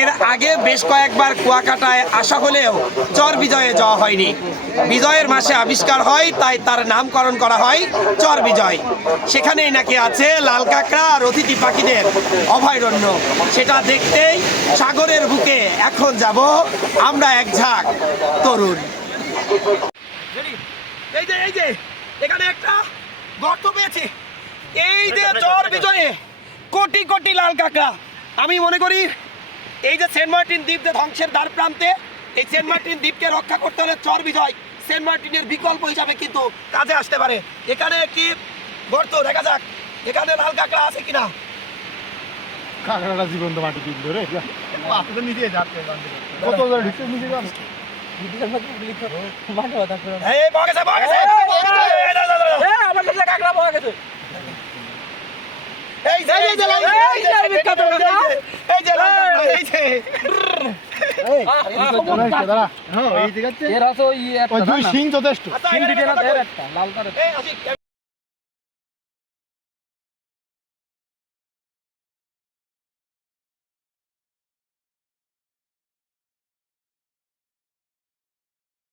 এর আগে বেশ কয়েকবার কুয়াকাটায় আসা হলেও চর বিজয়ে যাওয়া হয়নি। বিজয়ের মাসে আবিষ্কার হয়, তাই তার নামকরণ করা হয় চর বিজয়। সেখানেই নাকি আছে লাল কাঁকড়া আর অতিথি পাখিদের অভয়ারণ্য। সেটা দেখতেই সাগরের বুকে এখন যাব আমরা এক ঝাঁক তরুণ। এই যে এখানে একটা গর্ত পেয়েছি। এই যে চর বিজয়ে কোটি কোটি লাল কাঁকড়া। আমি মনে করি এই যে সেন্ট মার্টিন দ্বীপ যে ধ্বংসের দ্বার প্রান্তে, এই সেন্ট মার্টিন দ্বীপকে রক্ষা করতে হলে চর বিজয় সেন্ট মার্টিনের বিকল্প হিসাবে কিন্তু কাজে আসতে পারে। এখানে একটি গর্ত, দেখা যাক এখানে লাল কাঁকড়া আছে কিনা। কাঁকড়াটা জীবন্ত মাটি দিল রে, তো নিচে যাচ্ছে কত ঢুকতে নিচে যাবে। এই পাওয়া গেছে, পাওয়া গেছে, আমার কাছে কাঁকড়া পাওয়া গেছে। এই যে এই যে বিখ্যাত কাঁকড়া, এই যে লাল কাঁকড়া, এই যে এই দুই সিং যথেষ্ট। সিং দিতে না, এর একটা লাল করে। এই আসি